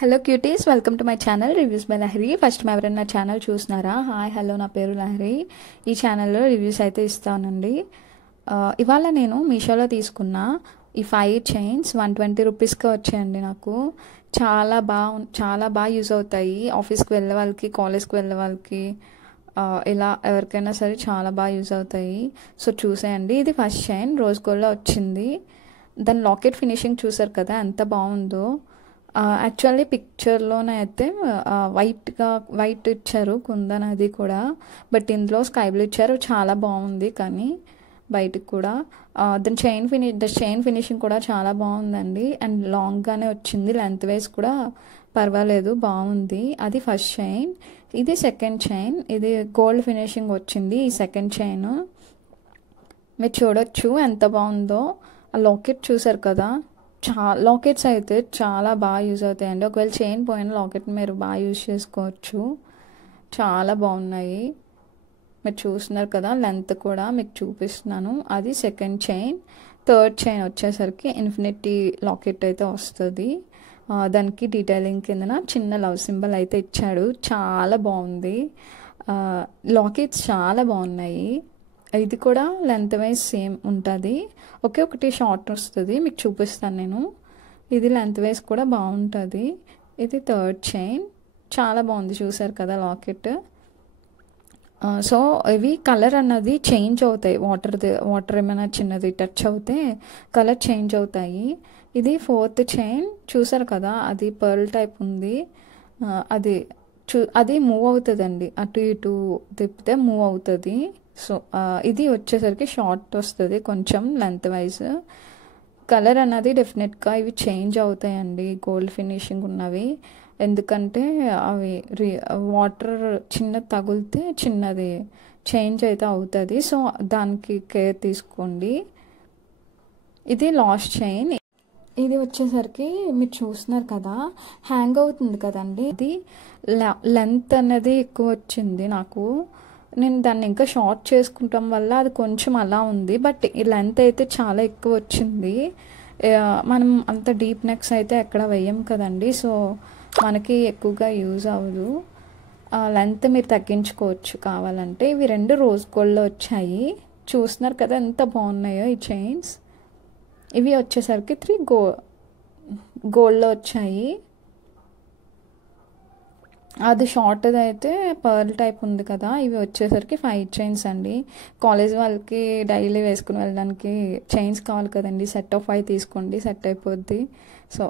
Hello cuties, welcome to my channel reviews by Lahari. First time ఎవరైనా నా channel చూస్తున్నారా? Hi hello, నా పేరు లహరి. ఈ ఛానల్లో రివ్యూస్ అయితే ఇస్తానండి. ఇవాళ నేను మీషోలో తీసుకున్న ఈ 5 చైన్స్ 120 రూపీస్కి వచ్చాయండి. నాకు చాలా బాగా యూజ్ అవుతాయి. ఆఫీస్కి వెళ్ళే వాళ్ళకి, కాలేజ్కి వెళ్ళే వాళ్ళకి, ఇలా ఎవరికైనా సరే చాలా బాగా యూజ్ అవుతాయి. సో చూసేయండి. ఇది ఫస్ట్ చైన్ రోజ్ గోల్డ్లో వచ్చింది. దాని లాకెట్ ఫినిషింగ్ చూసారు కదా ఎంత బాగుందో. యాక్చువల్లీ పిక్చర్లోనే అయితే వైట్ ఇచ్చారు కుందన్, అది కూడా. బట్ ఇందులో స్కై బ్లూ ఇచ్చారు, చాలా బాగుంది. కానీ బయటికి కూడా దాని చైన్ ఫినిషింగ్ కూడా చాలా బాగుందండి. అండ్ లాంగ్గానే వచ్చింది, లెంత్ వైజ్ కూడా పర్వాలేదు, బాగుంది. అది ఫస్ట్ చైన్. ఇది సెకండ్ చైన్. ఇది గోల్డ్ ఫినిషింగ్ వచ్చింది. ఈ సెకండ్ చైన్ మీరు చూడొచ్చు ఎంత బాగుందో. ఆ లాకెట్ చూసారు కదా, లాకెట్స్ అయితే చాలా బాగా యూజ్ అవుతాయండి. ఒకవేళ చైన్ పోయిన లాకెట్ మీరు బాగా యూజ్ చేసుకోవచ్చు. చాలా బాగున్నాయి. మీరు చూస్తున్నారు కదా, లెంత్ కూడా మీకు చూపిస్తున్నాను. అది సెకండ్ చైన్. థర్డ్ చైన్ వచ్చేసరికి ఇన్ఫినిటీ లాకెట్ అయితే వస్తుంది. దానికి డీటెయిలింగ్ కిందన చిన్న లవ్ సింబల్ అయితే ఇచ్చాడు. చాలా బాగుంది. లాకెట్స్ చాలా బాగున్నాయి. ఇది కూడా లెంత్ వైజ్ సేమ్ ఉంటుంది. ఒకటి షార్ట్ వస్తుంది, మీకు చూపిస్తాను నేను. ఇది లెంత్ వైజ్ కూడా బాగుంటుంది. ఇది థర్డ్ చైన్. చాలా బాగుంది, చూసారు కదా లాకెట్. సో ఇవి కలర్ అన్నది చేంజ్ అవుతాయి. వాటర్ ఏమైనా చిన్నది టచ్ అవుతే కలర్ చేంజ్ అవుతాయి. ఇది ఫోర్త్ చైన్. చూసారు కదా, అది పర్ల్ టైప్ ఉంది. అది మూవ్ అవుతుందండి, అటు ఇటు తిప్పితే మూవ్ అవుతుంది. సో ఇది వచ్చేసరికి షార్ట్ వస్తుంది కొంచెం లెంత్ వైజ్. కలర్ అన్నది డెఫినెట్గా ఇవి చేంజ్ అవుతాయండి, గోల్డ్ ఫినిషింగ్ ఉన్నవి. ఎందుకంటే అవి వాటర్ చిన్న తగిలితే చిన్నది చేంజ్ అయితే అవుతుంది. సో దానికి కేర్ తీసుకోండి. ఇది లాస్ట్ చైన్. ఇది వచ్చేసరికి మీరు చూస్తున్నారు కదా, హ్యాంగ్ అవుతుంది కదండి. ఇది లెంత్ అనేది ఎక్కువ వచ్చింది నాకు. నేను దాన్ని ఇంకా షార్ట్ చేసుకుంటాం వల్ల అది కొంచెం అలా ఉంది. బట్ ఈ లెంత్ అయితే చాలా ఎక్కువ వచ్చింది. మనం అంత డీప్ నెక్స్ అయితే ఎక్కడ వేయం కదండి, సో మనకి ఎక్కువగా యూజ్ అవ్వదు. లెంత్ మీరు తగ్గించుకోవచ్చు కావాలంటే. ఇవి 2 రోజ్ గోల్డ్లో వచ్చాయి. చూస్తున్నారు కదా ఎంత బాగున్నాయో ఈ చైన్స్. ఇవి వచ్చేసరికి 3 గోల్డ్లో వచ్చాయి. అది షార్ట్ది అయితే పర్ల్ టైప్ ఉంది కదా. ఇవి వచ్చేసరికి 5 చైన్స్ అండి. కాలేజ్ వాళ్ళకి డైలీ వేసుకుని వెళ్ళడానికి చైన్స్ కావాలి కదండి. సెట్ ఆఫ్ 5 తీసుకోండి, సెట్ అయిపోద్ది. సో